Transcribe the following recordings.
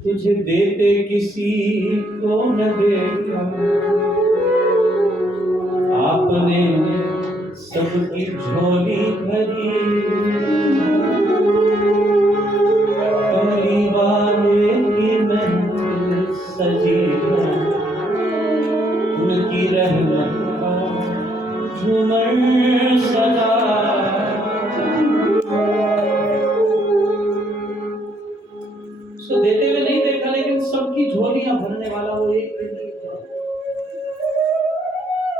तुझे देते किसी को न देखा, आपने सबकी झोली भरी, कमली वाले की महफिल सजी है, उनकी रहमत का झूमर सजा। सो देते हुए नहीं देखा, लेकिन सबकी झोलियां भरने वाला वो एक है।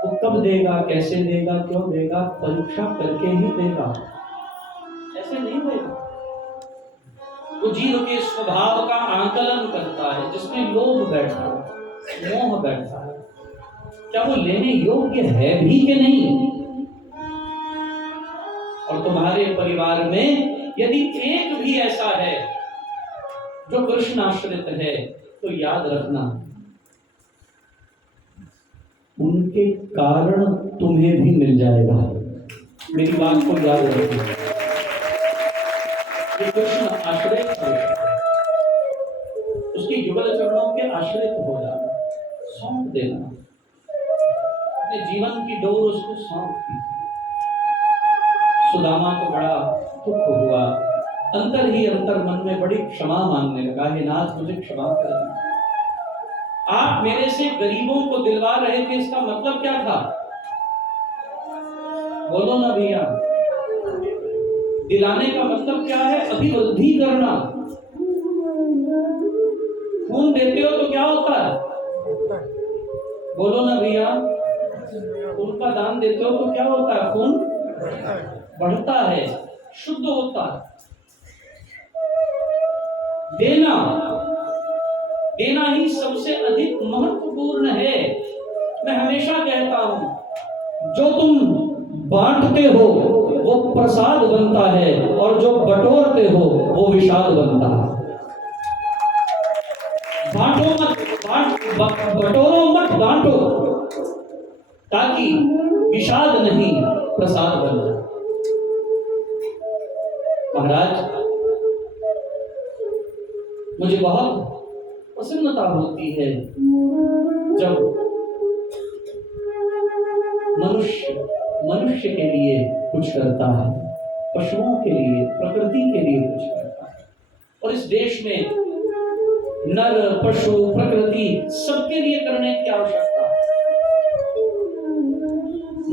वो कब देगा, कैसे देगा, क्यों देगा, परीक्षा करके ही देगा, ऐसे नहीं देगा। वो जीव के स्वभाव का आकलन करता है, जिसमें लोभ बैठा है, मोह बैठा है, क्या वो लेने योग्य है भी कि नहीं। और तुम्हारे परिवार में यदि एक भी ऐसा है जो कृष्ण आश्रित है, तो याद रखना उनके कारण तुम्हें भी मिल जाएगा। मेरी बात को याद रखना, कृष्ण आश्रित है, उसके युगल चरणों के आश्रित हो जाना, सौंप देना, अपने जीवन की डोर उसको सौंप दी। सुदामा को बड़ा दुख हुआ, अंतर ही अंतर मन में बड़ी क्षमा मांगने लगा, हे नाथ मुझे क्षमा कर दीजिए। आप मेरे से गरीबों को दिलवा रहे थे, इसका मतलब क्या था? बोलो ना भैया, दिलाने का मतलब क्या है? अभिवृद्धि करना। खून देते हो तो क्या होता है? बोलो ना भैया, खून का दान देते हो तो क्या होता है? खून बढ़ता है, शुद्ध होता है। देना देना ही सबसे अधिक महत्वपूर्ण है। मैं हमेशा कहता हूं, जो तुम बांटते हो वो प्रसाद बनता है, और जो बटोरते हो वो विषाद बनता है। बांटो मत, बटोरो मत, बांटो, ताकि विषाद नहीं प्रसाद बन जाए। महाराज, मुझे बहुत प्रसन्नता होती है जब मनुष्य के लिए कुछ करता है, पशुओं के लिए, प्रकृति के लिए कुछ करता है। और इस देश में नर, पशु, प्रकृति सबके लिए करने की आवश्यकता है।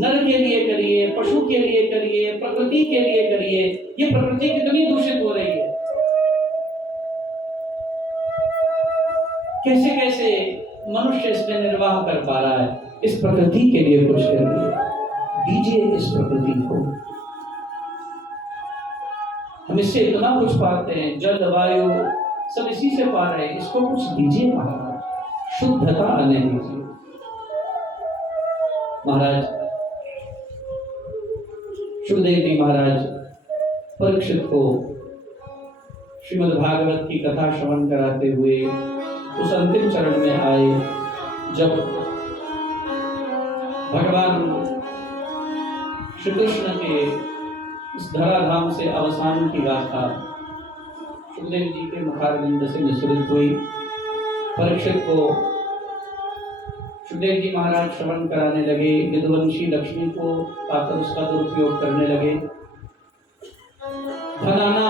नर के लिए करिए, पशु के लिए करिए, प्रकृति के लिए करिए। ये प्रकृति कितनी दूषित हो रही है, कैसे कैसे मनुष्य इसमें निर्वाह कर पा रहा है। इस प्रकृति के लिए कुछ करिए, दीजिए इस प्रकृति को। हम इससे इतना कुछ पाते हैं, जल वायु सब इसी से पा रहे हैं, इसको कुछ दीजिए महाराज, शुद्धता आने दीजिए। महाराज सुखदेव जी महाराज परीक्षित को श्रीमद् भागवत की कथा श्रवण कराते हुए उस अंतिम चरण में आए, जब भगवान श्री कृष्ण के इस धराधाम से अवसान की गाथा सुखदेव जी के मुखारविंद से निसृत हुई। परीक्षित को सुखदेव जी महाराज श्रवण कराने लगे, विद्वंशी लक्ष्मी को पाकर उसका दुरुपयोग करने लगे। धन आना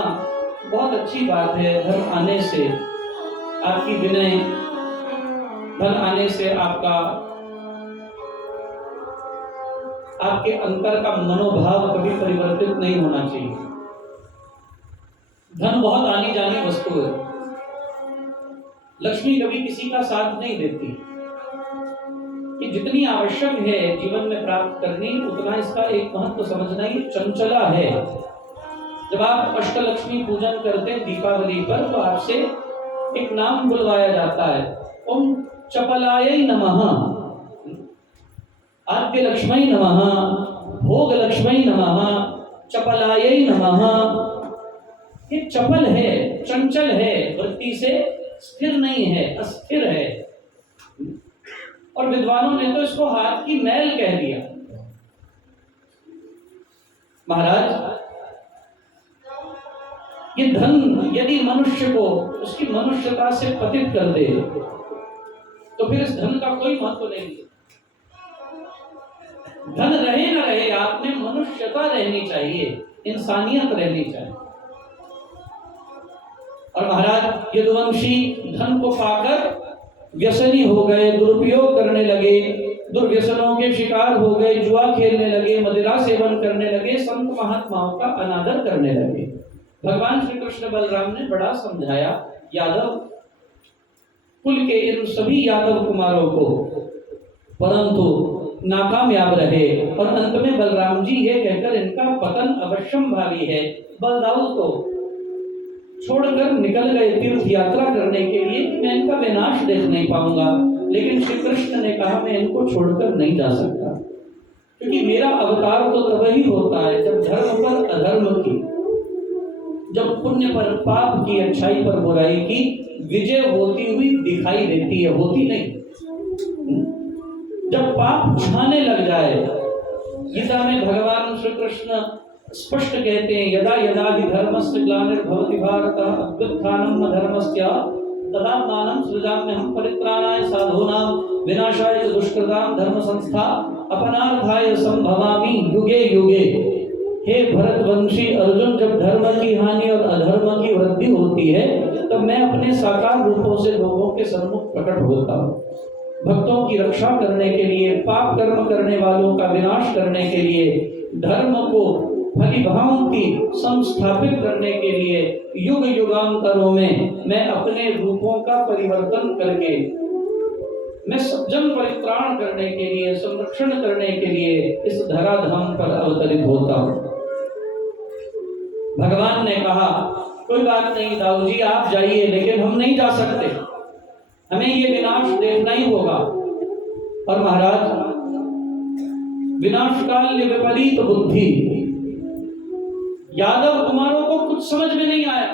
बहुत अच्छी बात है, धन आने से आपकी विनय, धन आने से आपके अंतर का मनोभाव कभी परिवर्तित नहीं होना चाहिए। धन बहुत आनी जानी वस्तु है, लक्ष्मी कभी किसी का साथ नहीं देती कि जितनी आवश्यक है जीवन में प्राप्त करनी, उतना इसका एक महत्व समझना ही चंचला है। जब आप अष्टलक्ष्मी पूजन करते हैं दीपावली पर, तो आपसे एक नाम बुलवाया जाता है, ओम चपलायै नमः, आद्य लक्ष्मी नमः, भोग लक्ष्मी नमः, चपलायै नमः। ये चपल है, चंचल है, वृत्ति से स्थिर नहीं है, अस्थिर है। और विद्वानों ने तो इसको हाथ की मैल कह दिया। महाराज, ये धन यदि मनुष्य को उसकी मनुष्यता से पतित कर दे तो फिर इस धन का कोई महत्व नहीं है। धन रहे न रहे, आप में मनुष्यता रहनी चाहिए, इंसानियत रहनी चाहिए। और महाराज यदुवंशी धन को पाकर व्यसनी हो गए, दुरुपयोग करने लगे, दुर्व्यसनों के शिकार हो गए, जुआ खेलने लगे, मदिरा सेवन करने लगे, संत महात्माओं का अनादर करने लगे। भगवान श्री कृष्ण बलराम ने बड़ा समझाया यादव कुल के इन सभी यादव कुमारों को, परंतु नाकामयाब रहे और अंत में बलराम जी ये कहकर इनका पतन अवश्यम भावी है, बलदाऊ को छोड़कर निकल गए तीर्थ यात्रा करने के लिए कि मैं इनका विनाश देख नहीं पाऊंगा। लेकिन श्री कृष्ण ने कहा मैं इनको छोड़कर नहीं जा सकता, क्योंकि मेरा अवतार तो तब ही होता है जब धर्म पर अधर्म की, जब पुण्य पर पाप की, अच्छाई पर बुराई की विजय होती हुई दिखाई देती है, होती नहीं। जब पाप छाने लग जाए, गीता में भगवान श्री कृष्ण स्पष्ट कहते हैं यदा यदा हि धर्मस्य ग्लानिर्भवति भारत अभ्युत्थानम् अधर्मस्य तदात्मानं सृजाम्यहं परित्राणाय साधूनां विनाशाय च दुष्कृतां धर्म संस्था अपनार्थाय संभवामि युगे युगे। हे भरतवंशी अर्जुन, जब धर्म की हानि और अधर्म की वृद्धि होती है तब मैं अपने साकार रूपों से लोगों के सम्मुख प्रकट होता हूँ, भक्तों की रक्षा करने के लिए, पाप कर्म करने वालों का विनाश करने के लिए, धर्म को फलीभांति संस्थापित करने के लिए युग युगांतरों में मैं अपने रूपों का परिवर्तन करके मैं सज्जन परित्राण करने के लिए, संरक्षण करने के लिए इस धराधाम पर अवतरित होता हूँ। भगवान ने कहा कोई बात नहीं दाऊ जी, आप जाइए, लेकिन हम नहीं जा सकते, हमें ये विनाश देखना ही होगा। और महाराज विनाशकाल विपरीत बुद्धि, यादव कुमारों को कुछ समझ में नहीं आया।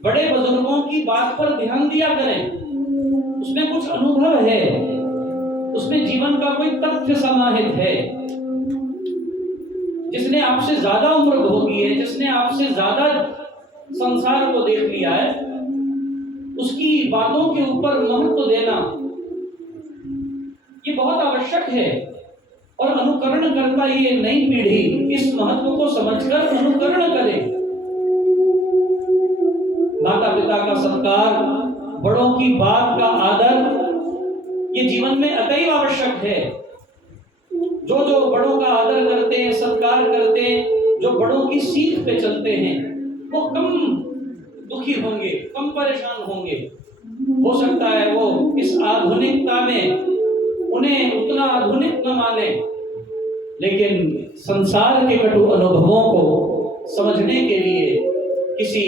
बड़े बुजुर्गों की बात पर ध्यान दिया करें, उसमें कुछ अनुभव है, उसमें जीवन का कोई तथ्य समाहित है। जिसने आपसे ज्यादा उम्र भोगी है, जिसने आपसे ज्यादा संसार को देख लिया है, उसकी बातों के ऊपर महत्व देना ये बहुत आवश्यक है। और अनुकरण करता ये नई पीढ़ी इस महत्व को समझकर अनुकरण करे। माता पिता का सत्कार, बड़ों की बात का आदर ये जीवन में अतैव आवश्यक है। जो जो बड़ों का आदर करते हैं, सत्कार करते हैं, जो बड़ों की सीख पे चलते हैं, वो कम दुखी होंगे, कम परेशान होंगे। हो सकता है वो इस आधुनिकता में उन्हें उतना आधुनिक न माने, लेकिन संसार के कटु अनुभवों को समझने के लिए किसी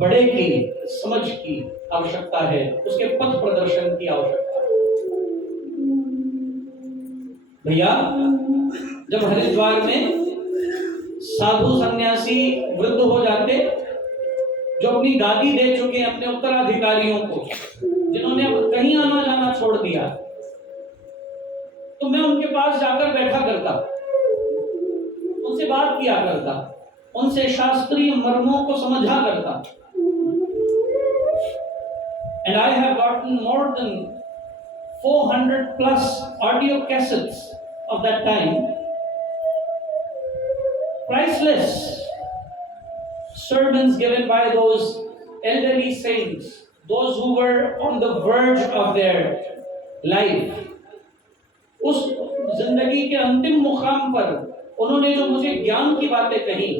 बड़े की समझ की आवश्यकता है, उसके पथ प्रदर्शन की आवश्यकता है। भैया, जब हरिद्वार में साधु सन्यासी वृद्ध हो जाते, जो अपनी गादी दे चुके हैं अपने उत्तराधिकारियों को, जिन्होंने अब कहीं आना जाना छोड़ दिया, तो मैं उनके पास जाकर बैठा करता, उनसे बात किया करता, उनसे शास्त्रीय मर्मों को समझा करता। And I have gotten more than 400 plus audio cassettes of that time, priceless sermons given by those elderly saints, those who were on the verge of their life. उस जिंदगी के अंतिम मुकाम पर उन्होंने जो मुझे ज्ञान की बातें कही,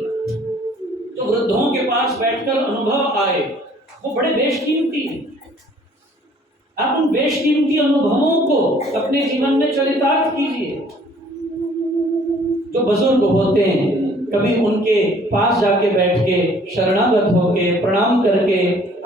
जो वृद्धों के पास बैठकर अनुभव आए, वो बड़े बेशकीमती हैं। आप उन बेशकीमती अनुभवों को अपने जीवन में चरितार्थ कीजिए। जो बुजुर्ग होते हैं, कभी उनके पास जाके बैठ के शरणागत होके प्रणाम करके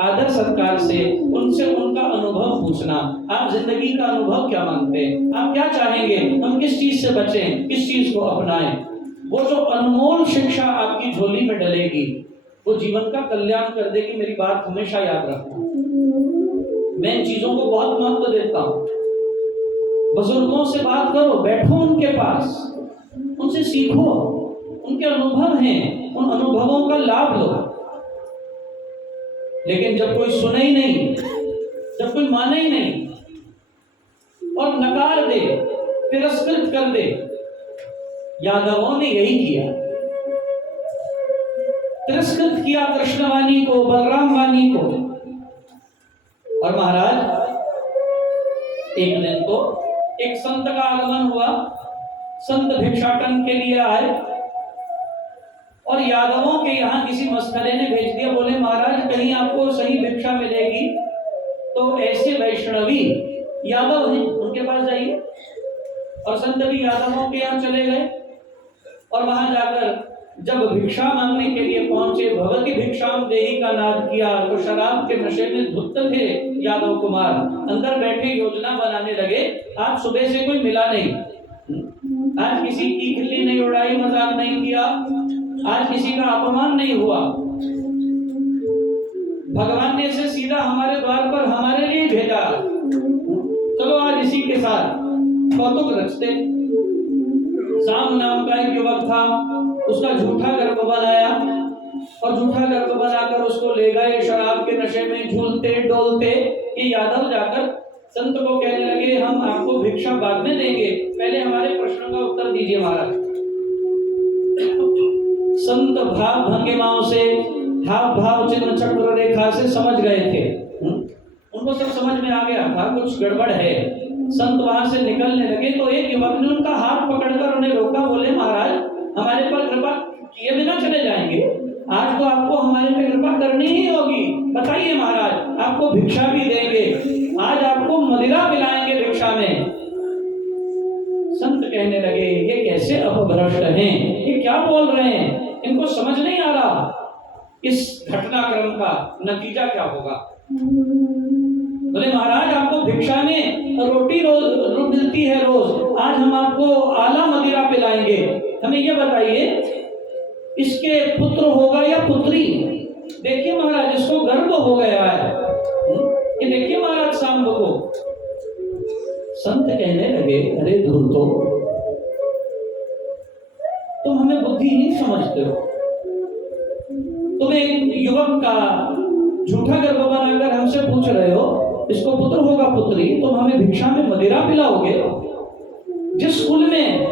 आदर सत्कार से उनसे उनका अनुभव पूछना। आप जिंदगी का अनुभव क्या मानते हैं, आप क्या चाहेंगे, हम किस चीज से बचें, किस चीज को अपनाएं। वो जो अनमोल शिक्षा आपकी झोली में डलेगी, वो जीवन का कल्याण कर देगी। मेरी बात हमेशा याद रखना, मैं इन चीजों को बहुत महत्व देता हूँ। बुजुर्गों से बात करो, बैठो उनके पास, उनसे सीखो। उनके अनुभव हैं, उन अनुभवों का लाभ लो। लेकिन जब कोई सुने ही नहीं, जब कोई माने ही नहीं और नकार दे, तिरस्कृत कर दे, यादवों ने यही किया। तिरस्कृत किया कृष्णवाणी को, बलराम वाणी को। और महाराज एक दिन तो एक संत का आगमन हुआ, संत भिक्षाटन के लिए आए और यादवों के यहाँ किसी मस्करे ने भेज दिया, बोले महाराज कहीं आपको सही भिक्षा मिलेगी तो ऐसे वैष्णवी यादव हैं उनके पास जाइए। और संत भी यादवों के यहाँ चले गए और वहां जाकर जब भिक्षा मांगने के लिए पहुंचे, भगवती भिक्षाम देही का नाद किया, तो शराब के नशे में धुत थे यादव कुमार। अंदर बैठे योजना बनाने लगे, आज सुबह से कोई मिला नहीं, आज किसी की खिल्ली नहीं उड़ाई, मजाक नहीं किया, आज किसी का अपमान नहीं हुआ। भगवान ने इसे सीधा हमारे द्वार पर हमारे लिए भेजा, चलो आज इसी के साथ कौतुक रचते। साम नाम का एक युवक था, उसका झूठा गर्भ बनाया और झूठा गर्भ बनाकर उसको ले गए शराब के नशे में झूलते डोलते। ये यादव जाकर संत को कहने लगे, हम आपको भिक्षा बाद में देंगे, पहले हमारे प्रश्नों का उत्तर दीजिए महाराज। संत भाव भंगिमाओं से, हाव भाव चिन्ह चक्र रेखा से समझ गए थे, उनको सब समझ में आ गया था कुछ गड़बड़ है। संत वहां से निकलने लगे तो एक युवक ने उनका हाथ पकड़कर उन्हें रोका, बोले महाराज हमारे पर कृपा किए बिना चले जाएंगे, आज तो आपको हमारे पे कृपा करनी ही होगी, बताइए महाराज आपको भिक्षा भी देंगे, आज आपको मदिरा पिलाएंगे भिक्षा में। संत कहने लगे ये कैसे अपभ्रष्ट हैं, ये क्या बोल रहे हैं, इनको समझ नहीं आ रहा इस घटनाक्रम का नतीजा क्या होगा। बोले महाराज आपको भिक्षा में रोटी रोज मिलती है रोज, आज हम आपको आला मदिरा पिलाएंगे, हमें ये बताइए इसके पुत्र होगा या पुत्री। देखिए महाराज इसको गर्भ हो गया है, ये देखिए महाराज सांब को। संत कहने लगे अरे धूर्तो, तुम हमें बुद्धिहीन समझते हो, तुम एक युवक का झूठा गर्भ बनाकर हमसे पूछ रहे हो इसको पुत्र होगा पुत्री, तुम हमें भिक्षा में मदिरा पिलाओगे। जिस कुल में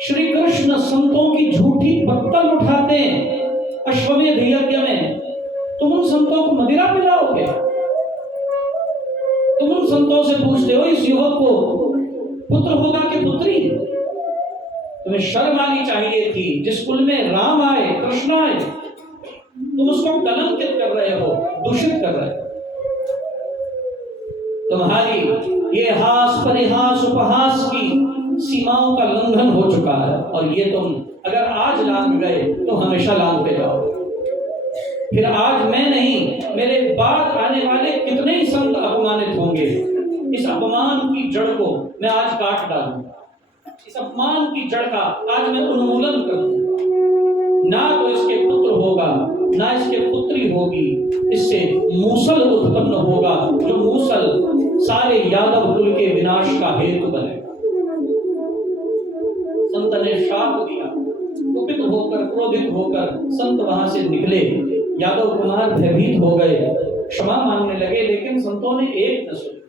श्री कृष्ण संतों की झूठी पत्तल उठाते अश्वमेध यज्ञ में, तुम उन संतों को मदिरा पिलाओगे। तुम उन संतों से पूछते हो इस युवक को पुत्र होगा कि पुत्री। तुम्हें शर्म आनी चाहिए थी, जिस कुल में राम आए कृष्ण आए तुम उसको कलंकित कर रहे हो, दूषित कर रहे हो। तुम्हारी ये हास परिहास उपहास की सीमाओं का लंघन हो चुका है और ये तुम अगर आज लांघ गए तो हमेशा लांघते जाओ। फिर आज मैं नहीं, मेरे बाद आने वाले कितने ही संत अपमानित होंगे। इस अपमान की जड़ को मैं आज काट डालूंगा, इस अपमान की जड़ का आज मैं उन्मूलन करूंगा। ना तो इसके पुत्र होगा ना इसके पुत्री होगी, इससे मूसल उत्पन्न होगा, जो मूसल सारे यादव कुल के विनाश का हेतु बनेगा। संत ने शाप दिया, कुपित होकर क्रोधित होकर संत वहां से निकले। यादव कुमार भयभीत हो गए, क्षमा मांगने लगे, लेकिन संतों ने एक न सुनी।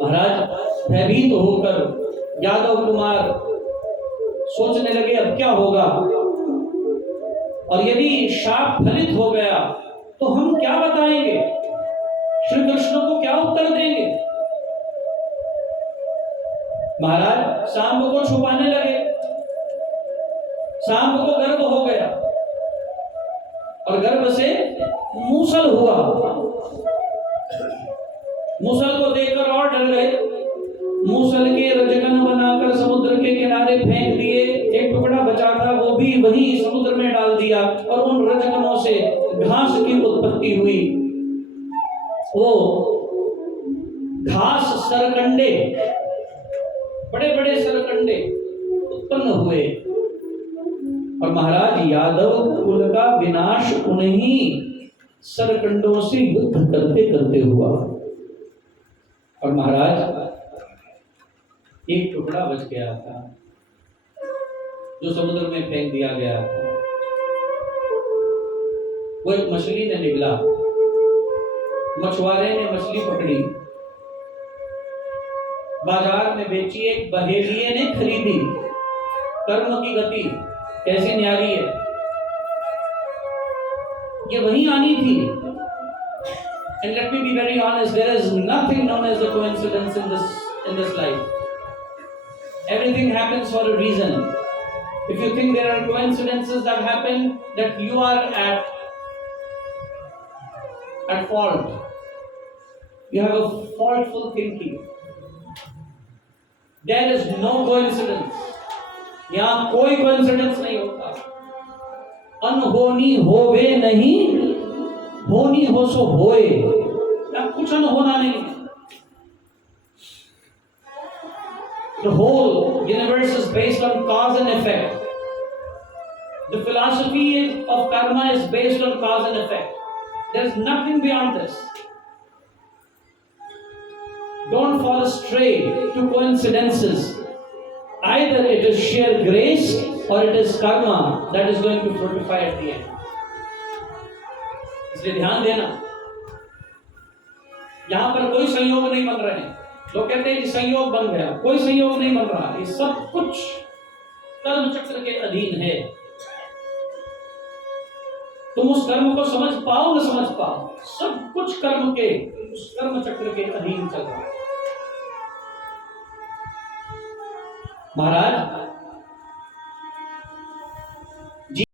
महाराज भयभीत होकर यादव कुमार सोचने लगे अब क्या होगा, और यदि शाप फलित हो गया तो हम क्या बताएंगे, श्री कृष्ण को क्या उत्तर देंगे। महाराज सांब को छुपाने लगे। सांब को गर्भ हो गया और गर्भ से मूसल हुआ। मूसल को देखकर और डर गए, मूसल के रजकन बनाकर समुद्र के किनारे फेंक दिए। एक टुकड़ा बचा था वो भी वही समुद्र में डाल दिया और उन रजकनों से घास की उत्पत्ति हुई। वो घास सरकंडे, बड़े बड़े सरकंडे उत्पन्न हुए और महाराज यादव कुल का विनाश उन्हीं सरकंडों से युद्ध करते करते हुआ। और महाराज एक टुकड़ा बच गया था, जो समुद्र में फेंक दिया गया था। वो एक मछली ने निगला, मछुआरे ने मछली पकड़ी, बाजार में बेची, एक बहेलिये ने खरीदी। कर्म की गति कैसी न्यारी है, ये वही आनी थी। And let me be very honest, there is nothing known as a coincidence in this life. Everything happens for a reason. If you think there are coincidences that happen, that you are at fault. You have a faultful thinking. There is no coincidence. यहाँ कोई coincidence नहीं होता। अनहोनी होवे नहीं, होनी हो सो होए। यहाँ कुछ अनहोना नहीं है। The whole universe is based on cause and effect. The philosophy of karma is based on cause and effect. There is nothing beyond this. Don't fall astray to coincidences. Either it is sheer grace or it is karma that is going to fructify at the end. इसलिए ध्यान देना, यहां पर कोई संयोग नहीं बन रहे हैं। लोग कहते हैं कि संयोग बन गया, कोई संयोग नहीं बन रहा। ये सब कुछ कर्म चक्र के अधीन है। तुम उस कर्म को समझ पाओ न समझ पाओ, सब कुछ कर्म के उस कर्म चक्र के अधीन चल रहा है। महाराज जी,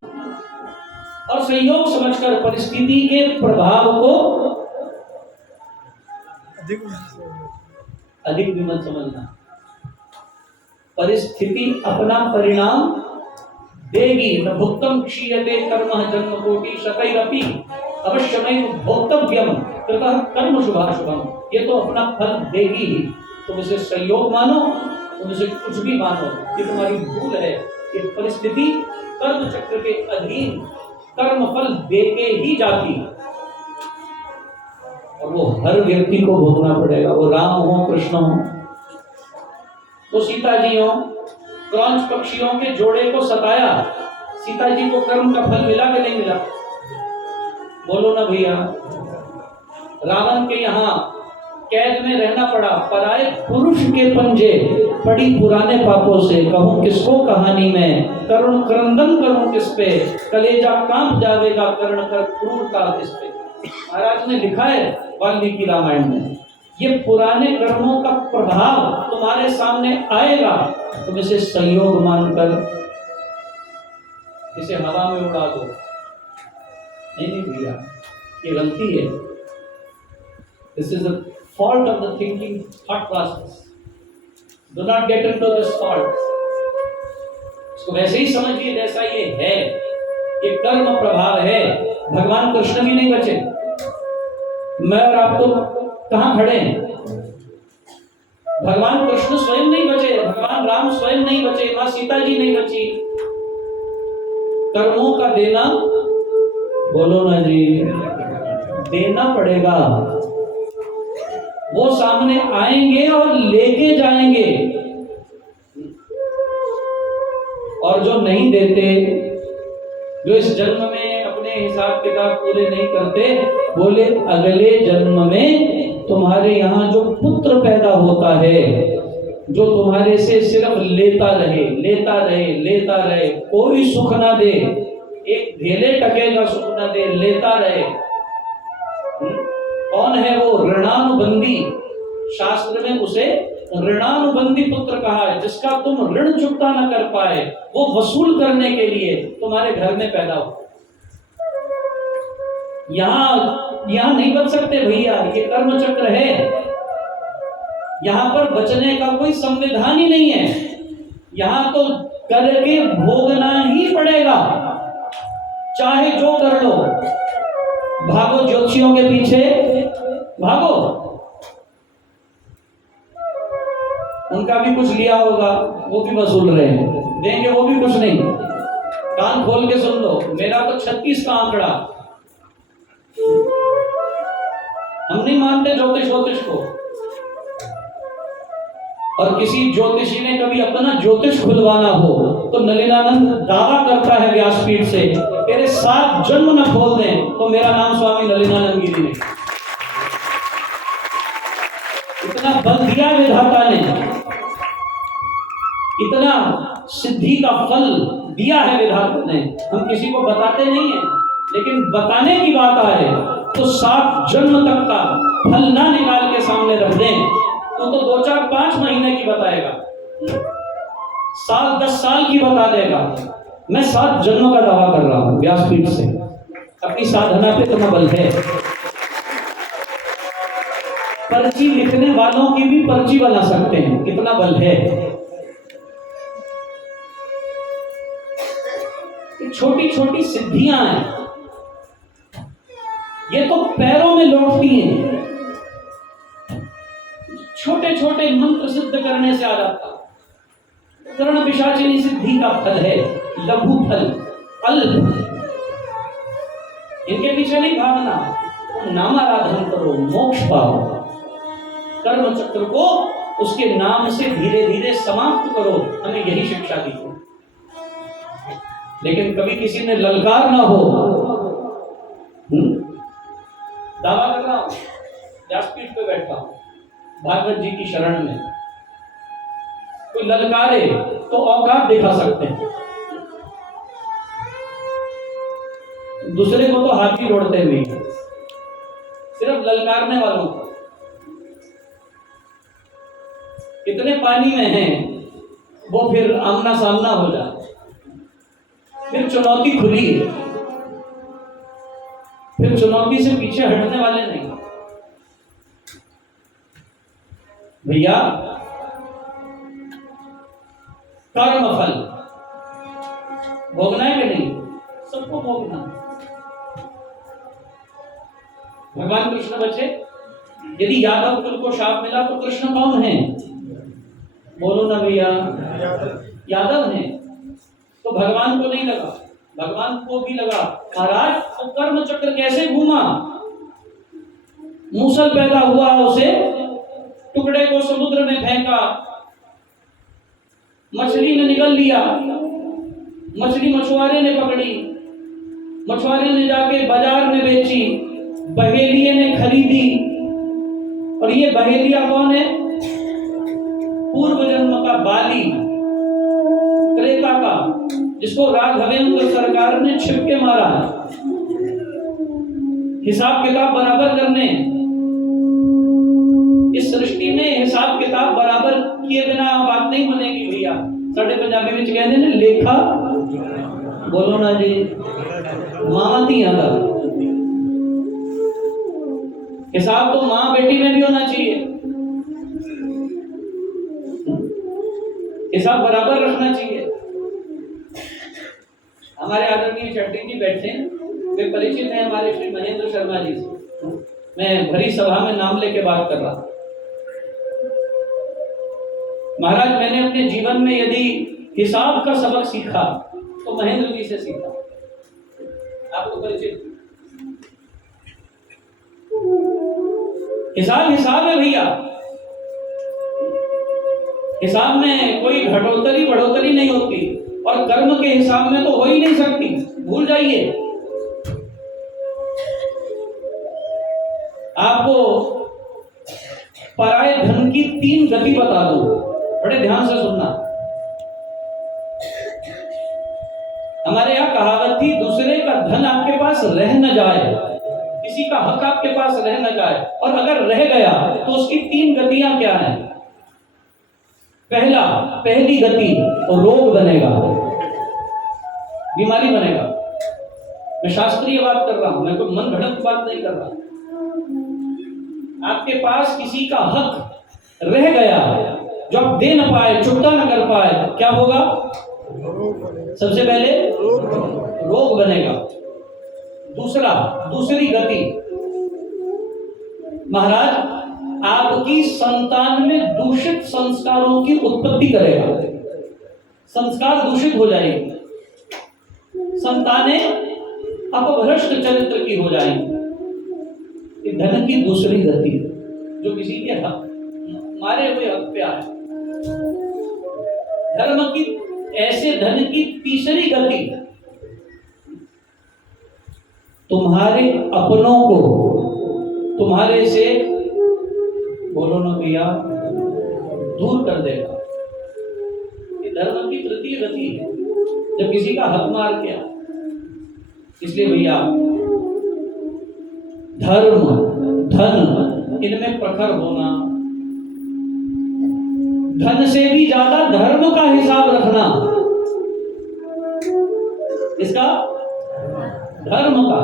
और संयोग समझकर परिस्थिति के प्रभाव को अधिक भी मत समझना। परिस्थिति अपना परिणाम देगी। न भुक्तम क्षीयते कर्म जन्म कोटि शतैरपि अवश्यमेव भोक्तव्यम कृतः कर्म शुभाशुभम। ये तो अपना फल देगी ही। तुम इसे संयोग मानो, तुम इसे कुछ भी मानो, ये तुम्हारी भूल है। ये परिस्थिति कर्म चक्र के अधीन कर्म फल देके ही जाती, और वो हर व्यक्ति को भोगना पड़ेगा। वो राम हो, कृष्ण हो, तो सीता जी हो, क्रौंच पक्षियों के जोड़े को सताया, सीता जी को कर्म का फल मिला कि नहीं मिला? बोलो ना भैया। रावण के यहाँ कैद में रहना पड़ा, पराए पुरुष के पंजे पड़ी पुराने पापों से। कहूं किसको कहानी में, करुण क्रंदन करूं किस पे, कलेजा कांप जावेगा कर्ण कर क्रूरता किस पे। महाराज ने लिखा है वाल्मीकि रामायण में, ये पुराने कर्मों का प्रभाव तुम्हारे सामने आएगा। तुम इसे संयोग मानकर इसे हवा में उड़ा दो। नहीं भैया, ये गलती है। This is the fault of the thinking thought process. Do not get into this fault. इसको वैसे ही समझिए जैसा ये है। ये कर्म प्रभाव है। भगवान कृष्ण भी नहीं बचे, मैं और आप तो कहां खड़े हैं? भगवान कृष्ण स्वयं नहीं बचे, भगवान राम स्वयं नहीं बचे, मां सीता जी नहीं बची। कर्मों का देना, बोलो ना जी, देना पड़ेगा। वो सामने आएंगे और लेके जाएंगे, और जो नहीं देते, जो इस जन्म में अपने हिसाब किताब पूरे नहीं करते, बोले अगले जन्म में तुम्हारे यहाँ जो पुत्र पैदा होता है, जो तुम्हारे से सिर्फ लेता रहे लेता रहे लेता रहे, कोई सुख ना दे, एक ढेले टके का सुख ना दे, लेता रहे। कौन है वो? ऋणानुबंधी। शास्त्र में उसे ऋणानुबंधी पुत्र कहा है, जिसका तुम ऋण चुकता न कर पाए, वो वसूल करने के लिए तुम्हारे घर में पैदा हो। यहां नहीं बच सकते भैया, ये कर्म चक्र है। यहां पर बचने का कोई संविधान ही नहीं है। यहां तो करके भोगना ही पड़ेगा, चाहे जो कर लो। भागो ज्योतिषियों के पीछे, भागो, उनका भी कुछ लिया होगा, वो भी वसूल रहे हैं, देंगे वो भी कुछ नहीं। कान खोल के सुन लो, मेरा तो 36 का आंकड़ा। हम नहीं मानते ज्योतिष को, और किसी ज्योतिषी ने कभी अपना ज्योतिष खुलवाना हो तो नलिनानंद दावा करता है व्यासपीठ से, तेरे 7 जन्म न खोल दें तो मेरा नाम स्वामी नलिनानंद गिरी ने। इतना बल दिया विधाता ने, इतना सिद्धि का फल दिया है विधाता ने। हम किसी को बताते नहीं है, लेकिन बताने की बात आए तो 7 जन्म तक का फल ना निकाल के सामने रख दें तो 2, 4, 5 महीने की बताएगा, साल 10 साल की बता देगा। मैं 7 जन्म का दावा कर रहा हूं व्यासपीठ से, अपनी साधना पे इतना बल है। पर्ची लिखने वालों की भी पर्ची बना सकते हैं, कितना बल है। छोटी छोटी सिद्धियां हैं, ये तो पैरों में लौटती हैं। छोटे छोटे मंत्र सिद्ध करने से आ जाता। कर्ण पिशाचिनी सिद्धि का फल है लघु फल, अल्प। इनके पीछे नहीं भागना, तो नामाराधन करो, मोक्ष पाओ। कर्म चक्र को उसके नाम से धीरे धीरे समाप्त करो, हमें यही शिक्षा दी। लेकिन कभी किसी ने ललकार ना हो, दावा कर रहा हूं, व्यासपीठ पे बैठा हूं, भागवत जी की शरण में कोई ललकारे तो औकात दिखा सकते हैं, दूसरे को तो हाथी जोड़ते हुए, सिर्फ ललकारने वालों को। कितने पानी में हैं वो फिर आमना सामना हो जाए, फिर चुनौती खुली, फिर चुनौती से पीछे हटने वाले नहीं। भैया कर्म फल भोगना है कि नहीं? सबको भोगना। भगवान कृष्ण बचे, यदि यादव कुल को शाप मिला तो कृष्ण कौन है? बोलो ना भैया, यादव हैं। तो भगवान को नहीं लगा, भगवान को भी लगा। महाराज तो कर्म चक्र कैसे घूमा? मूसल पैदा हुआ, उसे टुकड़े को समुद्र में फेंका, मछली ने निगल लिया, मछली मछुआरे ने पकड़ी, मछुआरे ने जाके बाजार में बेची, बहेलिये ने खरीदी। और ये बहेलिया कौन है? पूर्व जन्म का बाली, त्रेता का, जिसको राघवेंद्र सरकार ने छिपके मारा है। हिसाब किताब बराबर करने, इस सृष्टि में हिसाब किताब बराबर किए बिना बात नहीं बनेगी भैया। साढ़े पंजाबी में कहते हैं लेखा, बोलो ना जी, मामती आदा। हिसाब तो माँ बेटी में भी होना चाहिए, हिसाब बराबर रखना चाहिए। हमारे आदरणीय चट्टी जी बैठे हैं, वे परिचित हैं हमारे श्री महेंद्र शर्मा जी से। मैं भरी सभा में नाम लेके बात कर रहा। महाराज, मैंने अपने जीवन में यदि हिसाब का सबक सीखा तो महेंद्र जी से सीखा। आपको परिचित, हिसाब हिसाब है भैया। हिसाब में कोई घटोतरी बढ़ोतरी नहीं होती, और कर्म के हिसाब में तो हो ही नहीं सकती, भूल जाइए। आपको पराये धन की 3 गति बता दूं, बड़े ध्यान से सुनना। हमारे यहाँ कहावत थी, दूसरे का धन आपके पास रह न जाए, किसी का हक आपके पास रह न जाए, और अगर रह गया तो उसकी 3 गतियां क्या हैं? पहली गति रोग बनेगा, बीमारी बनेगा। मैं शास्त्रीय बात कर रहा हूं, मैं कोई मन घड़त बात नहीं कर रहा। आपके पास किसी का हक रह गया जो आप दे न पाए, चुकता न कर पाए, क्या होगा? सबसे पहले रोग बनेगा। दूसरी गति, महाराज, आपकी संतान में दूषित संस्कारों की उत्पत्ति करेगा। संस्कार दूषित हो जाएगी, संतानें अपभ्रष्ट चरित्र की हो जाएंगी। धन की दूसरी गति, जो किसी के हक, मारे हुए हक पे आए, धर्म की ऐसे धन की तीसरी गति तुम्हारे अपनों को तुम्हारे से, बोलो ना भैया, दूर कर देगा। ये धर्म की तृतीय गति है, जब किसी का हक मार किया। इसलिए भैया धर्म धन इनमें प्रखर होना, धन से भी ज्यादा धर्म का हिसाब रखना, इसका धर्म का,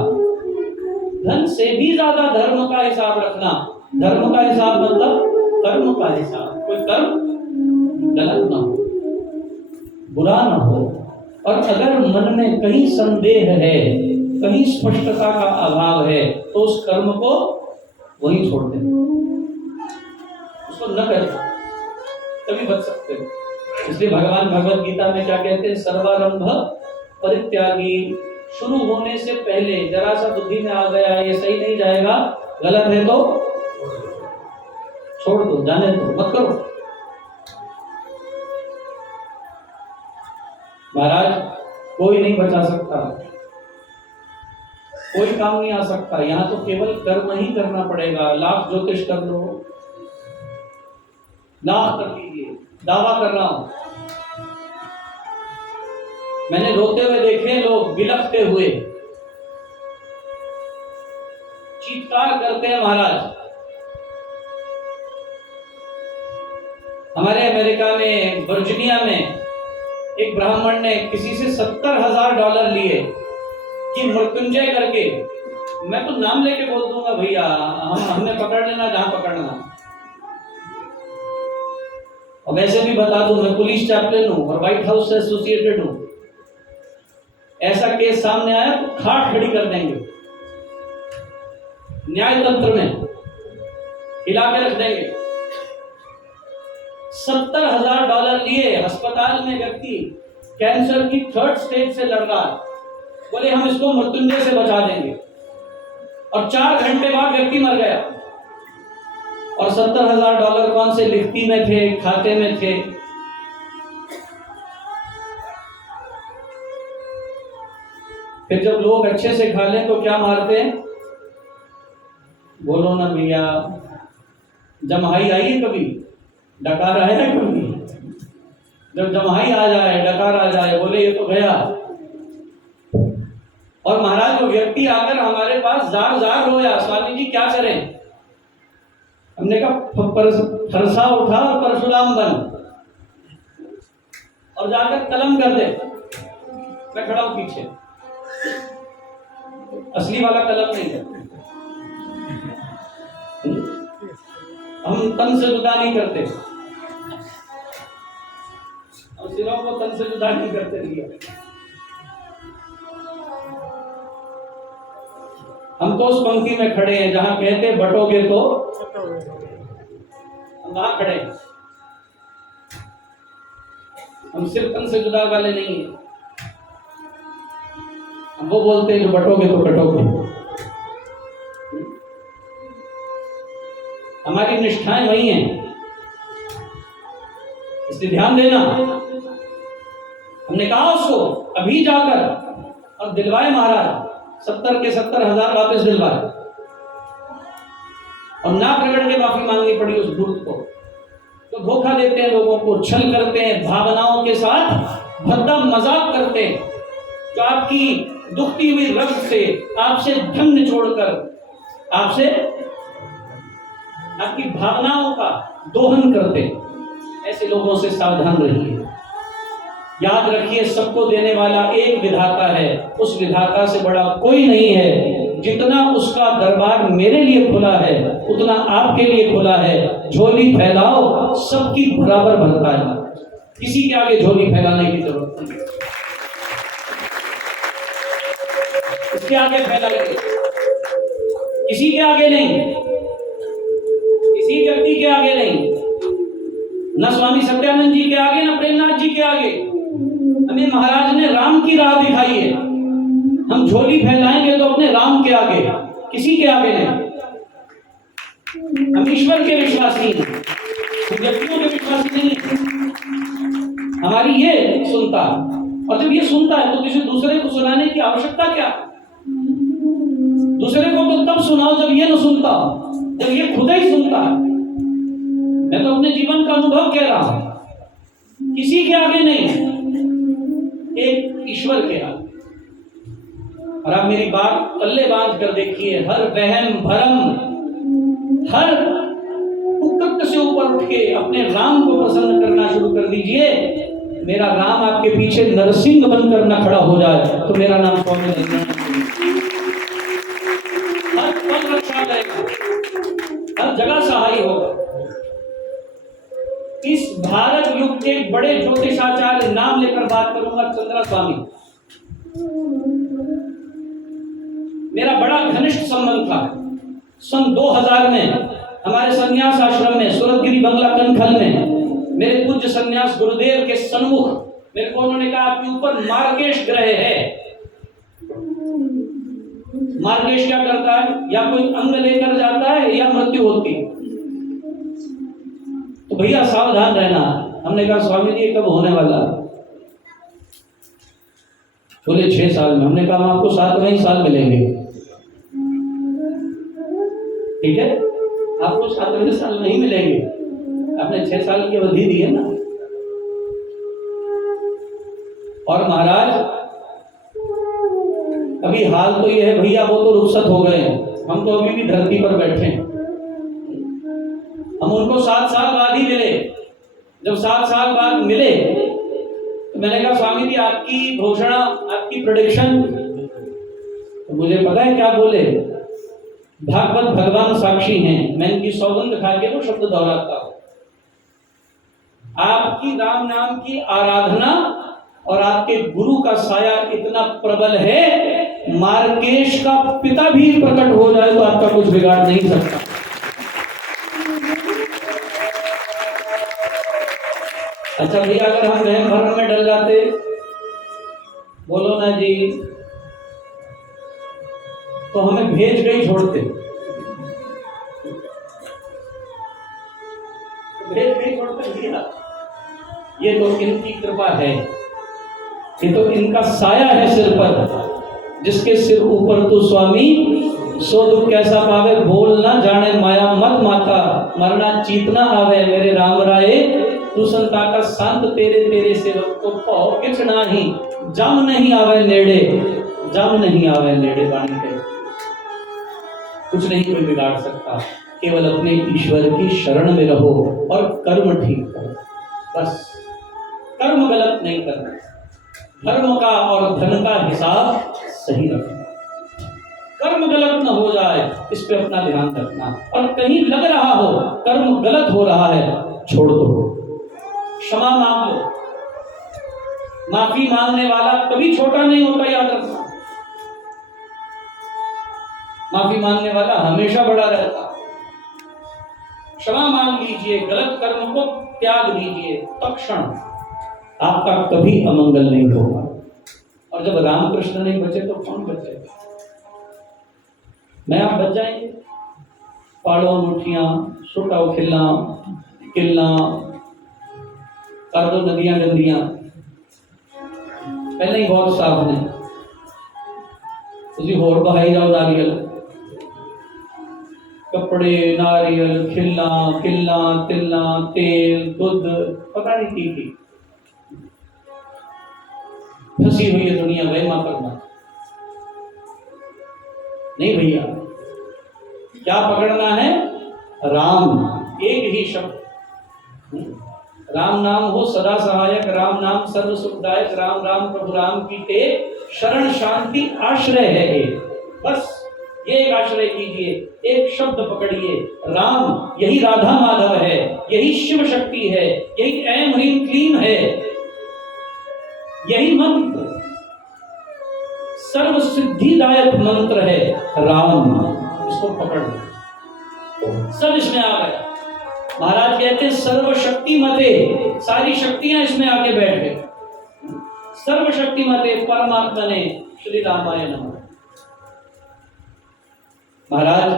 धन से भी ज्यादा धर्म का हिसाब रखना। धर्म का हिसाब मतलब कर्म का हिसाब, कोई कर्म गलत ना हो, बुरा ना हो। और अगर मन में कहीं संदेह है, कहीं स्पष्टता का अभाव है, तो उस कर्म को वहीं छोड़ दें, उसको न करें, तभी बच सकते हो। इसलिए भगवान भगवत गीता में क्या कहते हैं? सर्वारंभ परित्यागी। शुरू होने से पहले जरा सा बुद्धि में आ गया ये सही नहीं जाएगा, गलत है तो छोड़ दो, जाने दो, मत करो। महाराज कोई नहीं बचा सकता, कोई काम नहीं आ सकता, यहां तो केवल कर्म ही करना पड़ेगा। लाख ज्योतिष कर लो, लाख कर लीजिए, दावा कर रहा हूं। मैंने रोते हुए देखे लोग, बिलखते हुए, चीत्कार करते हैं। महाराज हमारे अमेरिका में वर्जीनिया में एक ब्राह्मण ने किसी से $70,000 लिए कि मृत्युंजय करके, मैं तो नाम लेके बोल दूंगा भैया, हमने पकड़ लेना जहां पकड़ना। और वैसे भी बता दूं, मैं पुलिस चैप्टन हूं और व्हाइट हाउस से एसोसिएटेड हूं। ऐसा केस सामने आया तो खाट खड़ी कर देंगे, न्याय तंत्र में हिला के रख देंगे। $70,000 लिए, अस्पताल में व्यक्ति कैंसर की 3rd स्टेज से लड़ रहा, बोले हम इसको मृत्युंजय से बचा देंगे, और 4 घंटे बाद व्यक्ति मर गया। और $70,000 कौन से लिफ्टी में थे, खाते में थे। फिर जब लोग अच्छे से खा लें तो क्या मारते हैं? बोलो ना भैया, जम्हाई आई है कभी? डकार आया है कभी? जब जम्हाई आ जाए, डकार आ जाए, बोले ये तो गया। और महाराज वो व्यक्ति आकर हमारे पास जार जार रोया, स्वामी जी क्या करें? हमने कहा फरसा उठा और परशुराम बन, और जाकर कलम कर दे। मैं खड़ा हूं पीछे, असली वाला कलम नहीं है। हम तन से जुदा नहीं करते, हम सिरों को तन से जुदा नहीं करते। रहिए, हम तो उस पंक्ति में खड़े हैं जहां कहते बटोगे तो, हम वहां खड़े हैं। हम सिर्फ तन से जुदा वाले नहीं हैं, हम वो बोलते हैं जो बटोगे तो कटोगे। हमारी निष्ठाएं वही हैं, इसलिए ध्यान देना। हमने कहा उसको अभी जाकर, और दिलवाए महाराज, 70 के 70,000 वापस दिलवाए, और नाक रगड़ के माफी मांगनी पड़ी उस धूर्त को। तो धोखा देते हैं लोगों को, छल करते हैं, भावनाओं के साथ भद्दा मजाक करते हैं, जो आपकी दुखती हुई रग से आपसे ढंग निचोड़कर आपसे आपकी भावनाओं का दोहन करते हैं। ऐसे लोगों से सावधान रहिए। याद रखिए, सबको देने वाला एक विधाता है, उस विधाता से बड़ा कोई नहीं है। जितना उसका दरबार मेरे लिए खुला है, उतना आपके लिए खुला है। झोली फैलाओ, सबकी बराबर भरता है, किसी के आगे झोली फैलाने की जरूरत नहीं। इसके आगे फैलाइए, किसी के आगे नहीं, किसी व्यक्ति के आगे नहीं, न स्वामी सत्यानंद जी के आगे, न प्रेमनाथ जी के आगे। हमें महाराज ने राम की राह दिखाई है। हम झोली फैलाएंगे तो अपने राम के आगे, किसी के आगे नहीं। हम ईश्वर के विश्वासी हैं, व्यक्तियों के विश्वासी नहीं हैं। हमारी ये सुनता, और जब ये सुनता है तो किसी दूसरे को सुनाने की आवश्यकता क्या? दूसरे को तो तब सुनाओ जब ये न सुनता, जब ये खुद ही सुनता है। मैं तो अपने जीवन का अनुभव कह रहा हूं, किसी के आगे नहीं, एक ईश्वर के आगे। और आप मेरी बात पल्ले बांध कर देखिए, हर वहम भरम, हर कुकृत्य से ऊपर उठ के अपने राम को प्रसन्न करना शुरू कर दीजिए। मेरा राम आपके पीछे नरसिंह बनकर न खड़ा हो जाए तो मेरा नाम स्वामी नहीं। हर पल रक्षा करेगा, हर जगह सहाय होगा। इस भारत युग के बड़े ज्योतिषाचार्य, नाम लेकर बात करूंगा, चंद्रा स्वामी। मेरा बड़ा घनिष्ठ संबंध था। सन 2000 में हमारे संन्यास आश्रम में सूरतगिरी बंगला कनखल में मेरे पूज्य संन्यास गुरुदेव के सन्मुख मेरे को उन्होंने कहा, आपके ऊपर मार्गेश ग्रह है। मार्गेश क्या करता है? या कोई अंग लेकर जाता है या मृत्यु होती है। तो भैया सावधान रहना। हमने कहा, स्वामी जी कब होने वाला? बोले 6 साल में। हमने कहा, हम आपको 7वें ही साल मिलेंगे, ठीक है? आपको 7वें साल नहीं मिलेंगे, आपने 6 साल की अवधि दी है ना। और महाराज अभी हाल तो ये है भैया, वो तो रुखसत हो गए हैं, हम तो अभी भी धरती पर बैठे हैं। हम उनको 7 साल बाद ही मिले। जब 7 साल बाद मिले तो मैंने कहा, स्वामी जी आपकी घोषणा, आपकी प्रेडिक्शन। तो मुझे पता है क्या बोले, भागवत भगवान साक्षी हैं, मैं इनकी सौगंध खा के वो शब्द दोहराता हूं। आपकी राम नाम की आराधना और आपके गुरु का साया इतना प्रबल है, मार्केश का पिता भी प्रकट हो जाए तो आपका कुछ बिगाड़ नहीं सकता। अच्छा भैया, अगर हम वहम भरम में डल जाते, बोलो ना जी, तो हमें भेज गई छोड़ते, भेज गई छोड़ते भैया। ये तो इनकी कृपा है, ये तो इनका साया है सिर पर, जिसके सिर ऊपर तो स्वामी सो दुख कैसा पावे, बोल ना जाने माया मत माता, मरना चीतना आवे मेरे राम राये, तू संता का शांत तेरे तेरे सेवक को पाओ किछ नाही, जम नहीं आवे नेड़े, जम नहीं आवे नेड़े। वाणी के कुछ नहीं कोई बिगाड़ सकता, केवल अपने ईश्वर की शरण में रहो और कर्म ठीक करो, बस। कर्म गलत नहीं करना, धर्म का और धन का हिसाब सही रखना, कर्म गलत न हो जाए इस पे अपना ध्यान रखना। और कहीं लग रहा हो कर्म गलत हो रहा है, छोड़ दो, क्षमा मांग लो। माफी मांगने वाला कभी छोटा नहीं होता, याद रखना। माफी मांगने वाला हमेशा बड़ा रहता। क्षमा मांग लीजिए, गलत कर्म को त्याग दीजिए, तत्क्षण आपका कभी अमंगल नहीं होगा। और जब रामकृष्ण नहीं बचे तो कौन बचेगा? मैं आप बच जाएंगे। पाड़ो मुठियां, छुटाओ खिल्ला किल्ला, कर दो नदियां गंदियां, पहले ही बहुत साफ ने, ਤੁਸੀਂ ਹੋਰ बहाई जाओ नारियल, कपड़े, नारियल, खिल्ला किल्ला तिल्ला, तेल, दूध, पता नहीं की फंसी हुई है दुनिया वहमा करना। नहीं भैया, क्या पकड़ना है? राम, एक ही शब्द। राम नाम हो सदा सहायक, राम नाम सर्व सुखदायक, राम राम प्रभु राम की टेक, शरण शांति आश्रय है एक, बस ये एक आश्रय कीजिए, एक शब्द पकड़िए, राम। यही राधा माधव है, यही शिव शक्ति है, यही ऐम ह्रीम क्लीम है, यही मंत्र सर्व सिद्धिदायक मंत्र है राम। इसको पकड़ लो, सब इसमें आ गया। महाराज कहते हैं सर्वशक्ति मते, सारी शक्तियां इसमें आके बैठ गई। सर्वशक्ति मते परमात्मा ने श्री रामाय नमः। महाराज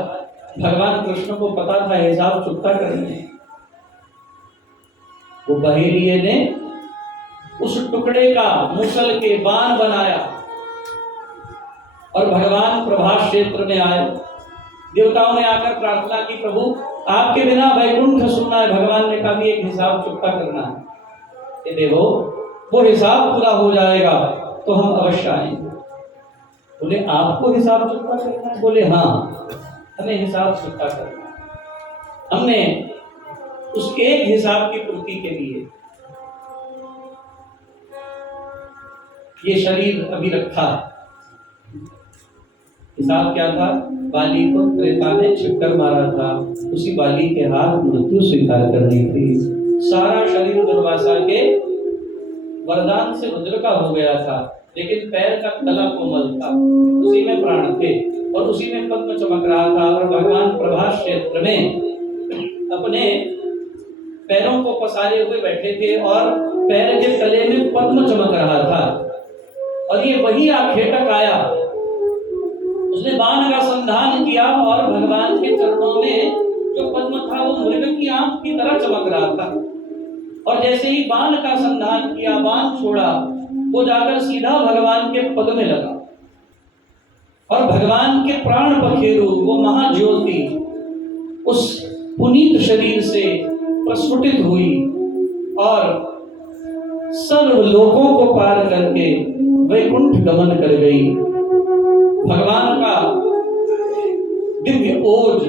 भगवान कृष्ण को पता था हिसाब चुकता करने, वो बहेलिये ने टुकड़े का मूसल के बाण बनाया और भगवान प्रभास क्षेत्र में आए। देवताओं ने आकर प्रार्थना की, प्रभु आपके बिना वैकुंठ सुनना है। भगवान ने कहा भी एक हिसाब चुकता करना है कि देखो वो हिसाब पूरा हो जाएगा तो हम अवश्य आएंगे। बोले आपको हिसाब चुकता करना है? बोले हाँ, हमें हिसाब चुकता करना है। हमने उस एक हिसाब की पूर्ति के लिए ये शरीर अभी रखा। हिसाब क्या था? बाली को त्रेता ने छिपकर मारा था, उसी बाली के हाथ मृत्यु स्वीकार करनी थी। सारा शरीर दुर्वासा के वरदान से वज्र का हो गया था, लेकिन पैर का तला कोमल था, उसी में प्राण थे और उसी में पद्म चमक रहा था। और भगवान प्रभास क्षेत्र में अपने पैरों को पसारे हुए बैठे थे और पैर के तले में पद्म चमक रहा था। और ये वही आखेटक आया, उसने बाण का संधान किया और भगवान के चरणों में जो पद्म था वो मृग की आंख की तरह चमक रहा था। और जैसे ही बाण का संधान किया, बाण छोड़ा, वो जाकर सीधा भगवान के पद में लगा और भगवान के प्राण पखेरु वो महाज्योति उस पुनीत शरीर से प्रस्फुटित हुई और सर्व लोकों को पार करके वैकुंठ गमन कर गई। भगवान का दिव्य ओज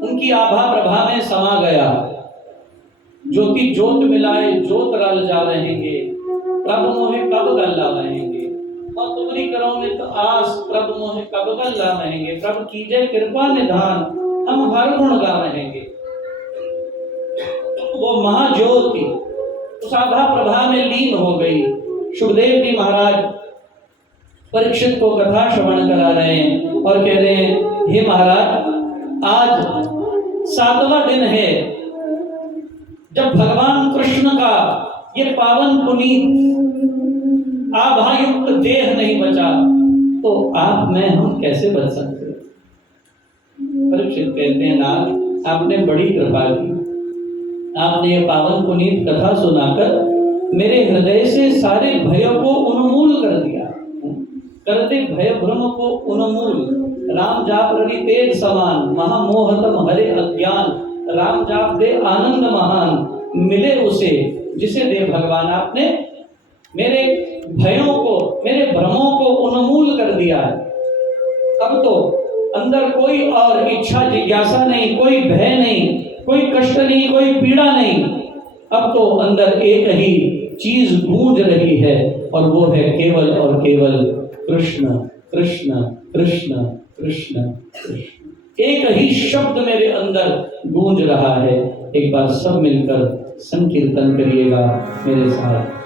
उनकी आभा प्रभा में समा गया। ज्योति ज्योत मिलाए ज्योत रल जा रहेंगे, प्रभु मोहे कब गल्ला रहेंगे। और तुम्हारी करोगे तो आस, प्रभु मोहे कब गल्ला रहेंगे। प्रभु कीजिए कृपा निधान, हम हर गुण गा रहेंगे। वो महाज्योति उस आभा प्रभा में लीन हो गई। सुखदेव जी महाराज परीक्षित को कथा श्रवण करा रहे हैं और कह रहे हैं, हे महाराज, आज 7वां दिन है जब भगवान कृष्ण का ये पावन पुनीत आभायुक्त देह नहीं बचा, तो आप में हम कैसे बच सकते? परीक्षित कहते हैं, नाथ आपने बड़ी कृपा की, आपने ये पावन पुनीत कथा सुनाकर मेरे हृदय से सारे भयों को उन्मूल कर दिया। कर दे भय भ्रम को उन्मूल, राम जाप रवि तेज समान, महामोहतम हरे अज्ञान, राम जाप दे आनंद महान, मिले उसे जिसे दे भगवान। आपने मेरे भयों को, मेरे भ्रमों को उन्मूल कर दिया है। अब तो अंदर कोई और इच्छा जिज्ञासा नहीं, कोई भय नहीं, कोई कष्ट नहीं, कोई पीड़ा नहीं। अब तो अंदर एक ही चीज गूंज रही है और वो है केवल और केवल कृष्ण कृष्ण कृष्ण कृष्ण कृष्ण। एक ही शब्द मेरे अंदर गूंज रहा है। एक बार सब मिलकर संकीर्तन करिएगा मेरे साथ।